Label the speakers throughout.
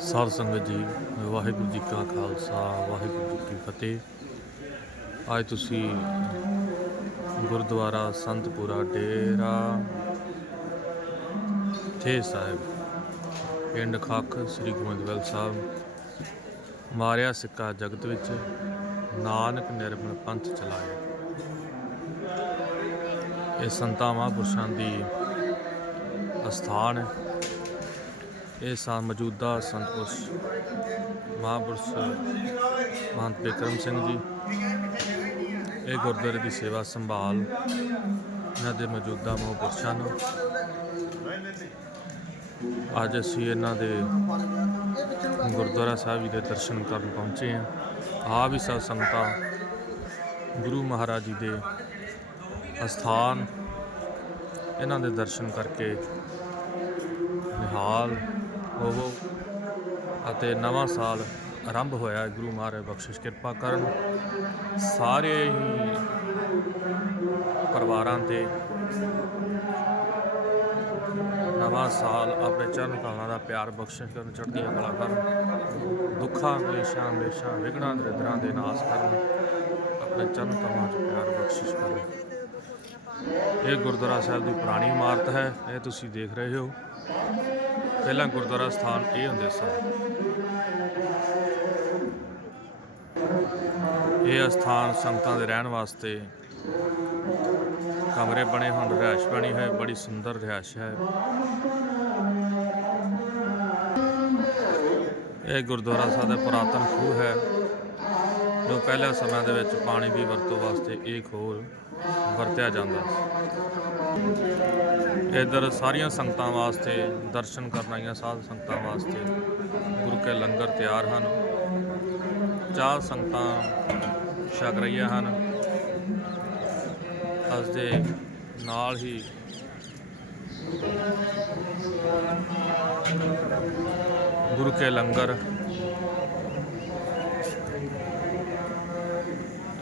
Speaker 1: ਸਾਧ ਸੰਗਤ ਜੀ, ਵਾਹਿਗੁਰੂ ਜੀ ਕਾ ਖਾਲਸਾ, ਵਾਹਿਗੁਰੂ ਜੀ ਕੀ ਫਤਿਹ। ਅੱਜ ਤੁਸੀਂ ਗੁਰਦੁਆਰਾ ਸੰਤਪੁਰਾ ਡੇਰਾ ਥੇ ਸਾਹਿਬ, ਪਿੰਡ ਖੱਖ, ਸ੍ਰੀ ਗੋਬਿੰਦਵਾਲ ਸਾਹਿਬ, ਮਾਰਿਆ ਸਿੱਕਾ ਜਗਤ ਵਿੱਚ, ਨਾਨਕ ਨਿਰਮਲ ਪੰਥ ਚਲਾਇਆ ਇਹ ਸੰਤਾਂ ਮਹਾਂਪੁਰਸ਼ਾਂ ਦੀ ਅਸਥਾਨ ਹੈ। ਇਹ ਸਾ ਮੌਜੂਦਾ ਸੰਤ ਪੁਰਸ਼ ਮਹਾਂਪੁਰਸ਼ ਮਹੰਤ ਬਿਕਰਮ ਸਿੰਘ ਜੀ, ਇਹ ਗੁਰਦੁਆਰੇ ਦੀ ਸੇਵਾ ਸੰਭਾਲ ਇਹਨਾਂ ਦੇ ਮੌਜੂਦਾ ਮਹਾਂਪੁਰਸ਼ਾਂ ਨੂੰ। ਅੱਜ ਅਸੀਂ ਇਹਨਾਂ ਦੇ ਗੁਰਦੁਆਰਾ ਸਾਹਿਬ ਜੀ ਦੇ ਦਰਸ਼ਨ ਕਰਨ ਪਹੁੰਚੇ ਹਾਂ। ਆ ਵੀ ਸਭ ਸੰਗਤਾਂ ਗੁਰੂ ਮਹਾਰਾਜ ਜੀ ਦੇ ਅਸਥਾਨ। ਇਹਨਾਂ ਦੇ ਦਰਸ਼ਨ ਕਰਕੇ ਨਿਹਾਲ ਹੋਵੋ ਅਤੇ ਨਵਾਂ ਸਾਲ ਆਰੰਭ ਹੋਇਆ। ਗੁਰੂ ਮਹਾਰਾਜ ਬਖਸ਼ਿਸ਼ ਕਿਰਪਾ ਕਰਨ ਸਾਰੇ ਹੀ ਪਰਿਵਾਰਾਂ ਤੇ ਨਵਾਂ ਸਾਲ ਆਪਣੇ ਚਰਨ ਕਮਲਾਂ ਦਾ ਪਿਆਰ ਬਖਸ਼ਿਸ਼ ਕਰਨ, ਚੜ੍ਹਦੀਆਂ ਕਲਾ ਕਰਨ, ਦੁੱਖਾਂ, ਕਲੇਸ਼ਾਂ ਹਮੇਸ਼ਾ ਵਿਗੜਾਂ, ਦਰਿਦਰਾਂ ਦੇ ਨਾਸ ਕਰਨ, ਆਪਣੇ ਚਰਨ ਕਮਲਾਂ 'ਚ ਪਿਆਰ ਬਖਸ਼ਿਸ਼ ਕਰਨ। ਇਹ ਗੁਰਦੁਆਰਾ ਸਾਹਿਬ ਦੀ ਪੁਰਾਣੀ ਇਮਾਰਤ ਹੈ, ਇਹ ਤੁਸੀਂ ਦੇਖ ਰਹੇ ਹੋ। ਪਹਿਲਾਂ ਗੁਰਦੁਆਰਾ ਸਥਾਨ ਇਹ ਹੁੰਦੇ ਸਨ। ਇਹ ਸਥਾਨ ਸੰਗਤਾਂ ਦੇ ਰਹਿਣ ਵਾਸਤੇ ਕਮਰੇ ਬਣੇ ਹੋਣ, ਰਿਹਾਇਸ਼ ਬਣੀ ਹੈ ਬੜੀ ਸੁੰਦਰ ਰਿਹਾਇਸ਼ ਹੈ। ਇਹ ਗੁਰਦੁਆਰਾ ਸਾਹਿਬ ਦਾ ਪੁਰਾਤਨ ਖੂਹ ਹੈ, ਜੋ ਪਹਿਲੇ ਸਮਿਆਂ ਦੇ ਵਿੱਚ ਪਾਣੀ ਦੀ ਵਰਤੋਂ ਵਾਸਤੇ ਇਹ ਖੂਹ ਵਰਤਿਆ ਜਾਂਦਾ। ਸੀ ਇੱਧਰ ਸਾਰੀਆਂ ਸੰਗਤਾਂ ਵਾਸਤੇ ਦਰਸ਼ਨ ਕਰਨ ਆਈਆਂ ਸਾਧ ਸੰਗਤਾਂ ਵਾਸਤੇ ਗੁਰੂ ਕੇ ਲੰਗਰ ਤਿਆਰ ਹਨ। ਚਾਹ ਸੰਗਤਾਂ ਛਕ ਰਹੀਆਂ ਹਨ। ਉਸ ਦੇ ਨਾਲ ਹੀ ਗੁਰੂ ਕੇ ਲੰਗਰ।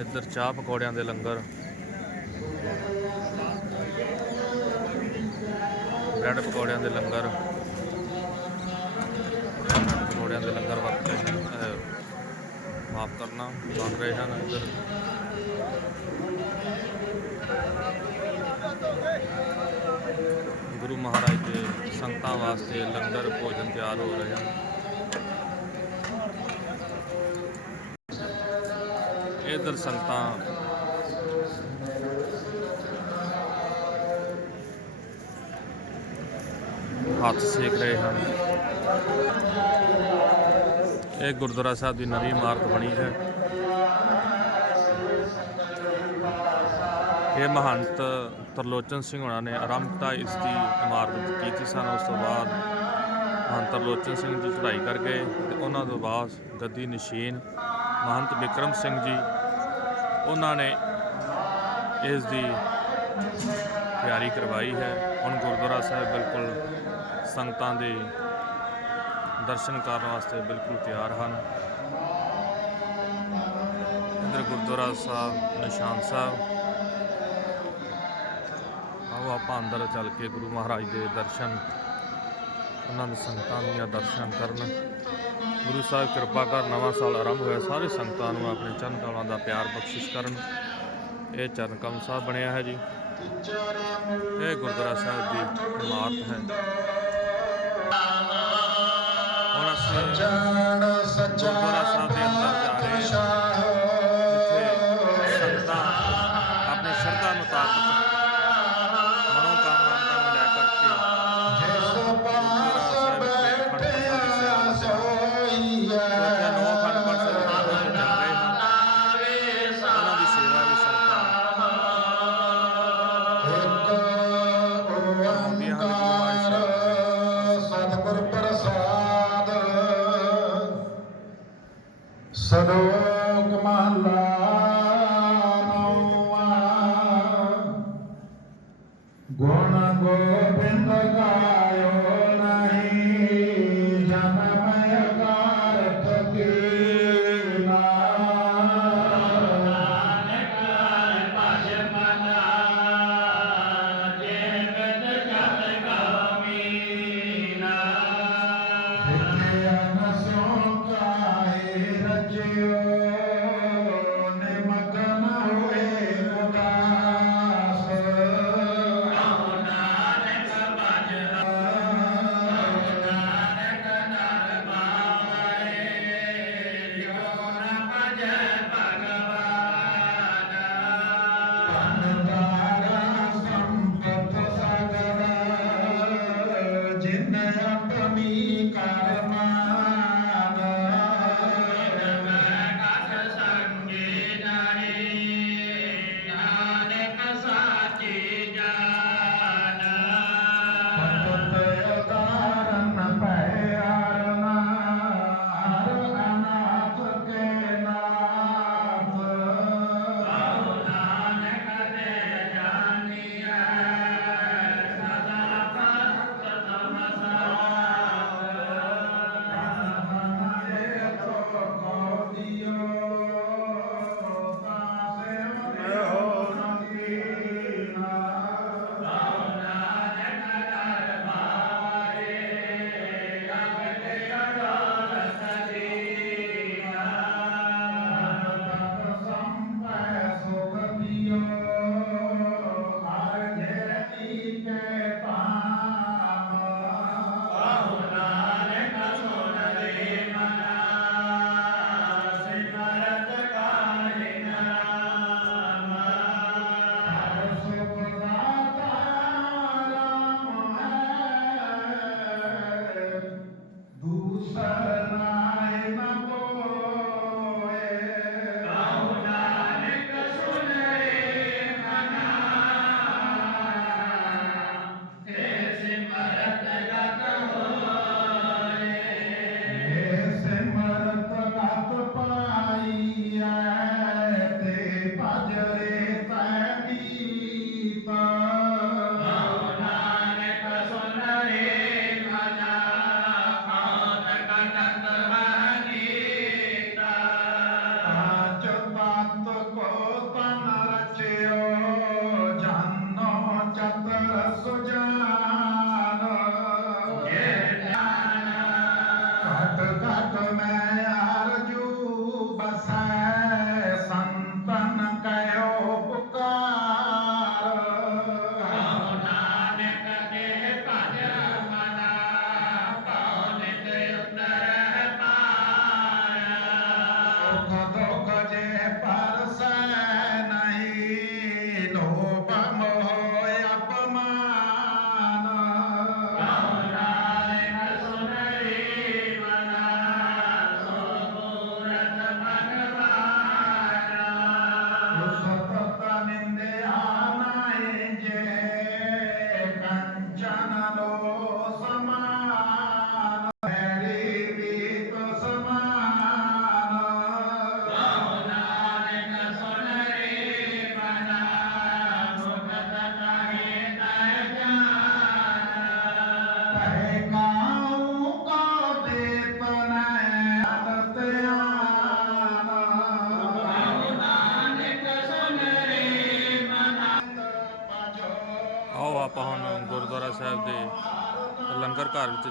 Speaker 1: ਇੱਧਰ ਚਾਹ ਪਕੌੜਿਆਂ ਦੇ ਲੰਗਰ ਬ੍ਰੈਡ ਪਕੌੜਿਆਂ ਦੇ ਲੰਗਰ। ਪਕੌੜਿਆਂ ਦੇ ਲੰਗਰ ਵਰਤੇ ਮਾਫ ਕਰਨਾ, ਬਣ ਰਹੇ ਹਨ ਇੱਧਰ। ਗੁਰੂ ਮਹਾਰਾਜ ਦੇ ਸੰਗਤਾਂ ਵਾਸਤੇ ਲੰਗਰ ਭੋਜਨ ਤਿਆਰ ਹੋ ਰਹੇ ਹਨ। ਇੱਧਰ ਸੰਗਤਾਂ ਹੱਥ ਸੇਕ ਰਹੇ ਹਨ। ਇਹ ਗੁਰਦੁਆਰਾ ਸਾਹਿਬ ਦੀ ਨਵੀਂ ਇਮਾਰਤ ਬਣੀ ਹੈ। ਇਹ ਮਹੰਤ ਤਰਲੋਚਨ ਸਿੰਘ ਹੋਣਾ ਨੇ ਆਰੰਭਤਾ ਇਸ ਦੀ ਇਮਾਰਤ ਕੀਤੀ ਸਨ ਉਸ ਤੋਂ ਬਾਅਦ ਮਹੰਤ ਤਰਲੋਚਨ ਸਿੰਘ ਜੀ ਚੜ੍ਹਾਈ ਕਰ ਗਏ ਤੇ ਉਹਨਾਂ ਤੋਂ ਬਾਅਦ ਗੱਦੀ ਨਸ਼ੀਨ ਮਹੰਤ ਬਿਕਰਮ ਸਿੰਘ ਜੀ, ਉਹਨਾਂ ਨੇ ਇਸ ਦੀ ਤਿਆਰੀ ਕਰਵਾਈ ਹੈ। ਹੁਣ ਗੁਰਦੁਆਰਾ ਸਾਹਿਬ ਬਿਲਕੁਲ ਸੰਗਤਾਂ ਦੇ ਦਰਸ਼ਨ ਕਰਨ ਵਾਸਤੇ ਬਿਲਕੁਲ ਤਿਆਰ ਹਨ। ਇੰਦਰ ਗੁਰਦੁਆਰਾ ਸਾਹਿਬ, ਨਿਸ਼ਾਨ ਸਾਹਿਬ। ਆਓ ਆਪਾਂ ਅੰਦਰ ਚੱਲ ਕੇ ਗੁਰੂ ਮਹਾਰਾਜ ਦੇ ਦਰਸ਼ਨ, ਉਹਨਾਂ ਦੇ ਸੰਗਤਾਂ ਦੀਆਂ ਦਰਸ਼ਨ ਕਰਨ। ਗੁਰੂ ਸਾਹਿਬ ਕਿਰਪਾ ਕਰ ਨਵਾਂ ਸਾਲ ਆਰੰਭ ਹੋਇਆ, ਸਾਰੇ ਸੰਗਤਾਂ ਨੂੰ ਆਪਣੇ ਚਰਨ ਕਮਲਾਂ ਦਾ ਪਿਆਰ ਬਖਸ਼ਿਸ਼ ਕਰਨ। ਇਹ ਚਰਨ ਕਮਲ ਸਾਹਿਬ ਬਣਿਆ ਹੈ ਜੀ। ਇਹ ਗੁਰਦੁਆਰਾ ਸਾਹਿਬ ਦੀ ਇਮਾਰਤ ਹੈ। ਹੁਣ ਅਸੀਂ Gurdwara Ananda I'm Hadi Hadi. Бога.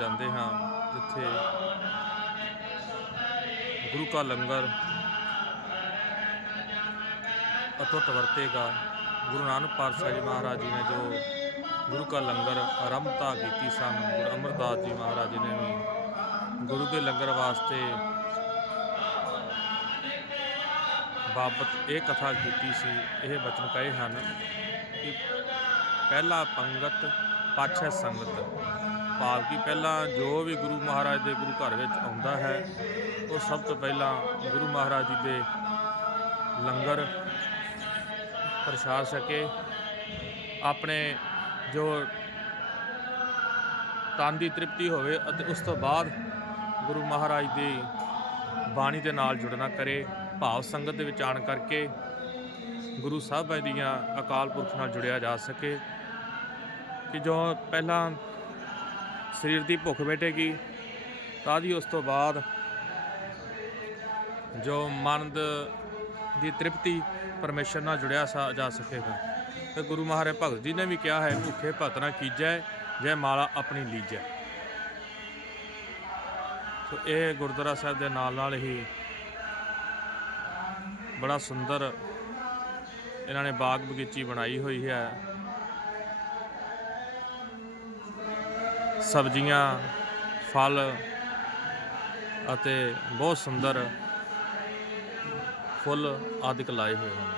Speaker 1: ਜਾਂਦੇ ਹਾਂ, ਜਿੱਥੇ ਗੁਰੂ ਕਾ ਲੰਗਰ ਅਟੁੱਟ ਵਰਤੇਗਾ। ਗੁਰੂ ਨਾਨਕ ਪਾਤਸ਼ਾਹ ਜੀ ਮਹਾਰਾਜ ਜੀ ਨੇ ਜੋ ਗੁਰੂ ਕਾ ਲੰਗਰ ਆਰੰਭਤਾ ਕੀਤੀ ਸਨ, ਗੁਰੂ ਅਮਰਦਾਸ ਜੀ ਮਹਾਰਾਜ ਜੀ ਨੇ ਵੀ, ਗੁਰੂ ਦੇ ਲੰਗਰ ਵਾਸਤੇ ਬਾਬਤ ਇਹ ਕਥਾ ਕੀਤੀ ਸੀ, ਇਹ ਬਚਨ ਕਹੇ ਹਨ ਕਿ ਪਹਿਲਾ ਪੰਗਤ ਪਾਛੇ ਸੰਗਤ। ਭਾਵ ਕਿ ਪਹਿਲਾਂ ਜੋ ਵੀ ਗੁਰੂ ਮਹਾਰਾਜ ਦੇ ਗੁਰੂ ਘਰ ਵਿੱਚ ਆਉਂਦਾ ਹੈ, ਉਹ ਸਭ ਤੋਂ ਪਹਿਲਾਂ ਗੁਰੂ ਮਹਾਰਾਜ ਜੀ ਦੇ ਲੰਗਰ ਪ੍ਰਸ਼ਾਦ ਸਕੇ ਆਪਣੇ ਜੋ ਤਨ ਦੀ ਤ੍ਰਿਪਤੀ ਹੋਵੇ ਅਤੇ ਉਸ ਤੋਂ ਬਾਅਦ ਗੁਰੂ ਮਹਾਰਾਜ ਦੀ ਬਾਣੀ ਦੇ ਨਾਲ ਜੁੜਨਾ ਕਰੇ, ਭਾਵ ਸੰਗਤ ਦੇ ਵਿੱਚ ਆਣ ਕਰਕੇ ਗੁਰੂ ਸਾਹਿਬਾਂ ਦੀਆਂ ਅਕਾਲ ਪੁਰਖ ਨਾਲ ਜੁੜਿਆ ਜਾ ਸਕੇ। ਕਿ ਜੋ ਪਹਿਲਾਂ ਸਰੀਰ ਦੀ ਭੁੱਖ ਮਿਟੇਗੀ, ਤਾਂ ਦੀ ਉਸ ਤੋਂ ਬਾਅਦ ਜੋ ਮਨ ਦੀ ਤ੍ਰਿਪਤੀ ਪਰਮੇਸ਼ਰ ਨਾਲ ਜੁੜਿਆ ਸਾ- ਜਾ ਸਕੇਗਾ। ਤੇ ਗੁਰੂ ਮਹਾਰਾਜ ਭਗਤ ਜੀ ਨੇ ਵੀ ਕਿਹਾ ਹੈ, ਭੁੱਖੇ ਭਤਨਾ ਕੀਜੈ, ਜੈ ਮਾਲਾ ਆਪਣੀ ਲੀਜੈ। ਸੋ ਇਹ ਗੁਰਦੁਆਰਾ ਸਾਹਿਬ ਦੇ ਨਾਲ ਨਾਲ ਹੀ ਬੜਾ ਸੁੰਦਰ ਇਹਨਾਂ ਨੇ ਬਾਗ ਬਗੀਚੀ ਬਣਾਈ ਹੋਈ ਹੈ। ਸਬਜ਼ੀਆਂ, ਫਲ ਅਤੇ ਬਹੁਤ ਸੁੰਦਰ ਫੁੱਲ ਆਦਿਕ ਲਾਏ ਹੋਏ ਹਨ।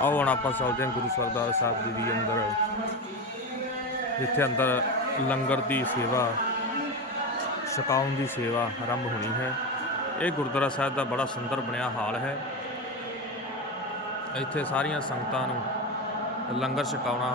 Speaker 1: ਆਓ ਹੁਣ ਆਪਾਂ ਚੱਲਦੇ ਹਾਂ ਗੁਰੂ ਸਰਦਾਰ ਸਾਹਿਬ ਜੀ ਦੇ ਅੰਦਰ, ਜਿੱਥੇ ਅੰਦਰ ਲੰਗਰ ਦੀ ਸੇਵਾ, ਛਕਾਉਣ ਦੀ ਸੇਵਾ ਆਰੰਭ ਹੋਣੀ ਹੈ। ਇਹ ਗੁਰਦੁਆਰਾ ਸਾਹਿਬ ਦਾ ਬੜਾ ਸੁੰਦਰ ਬਣਿਆ ਹਾਲ ਹੈ। ਇੱਥੇ ਸਾਰੀਆਂ ਸੰਗਤਾਂ ਨੂੰ ਲੰਗਰ ਛਕਾਉਣਾ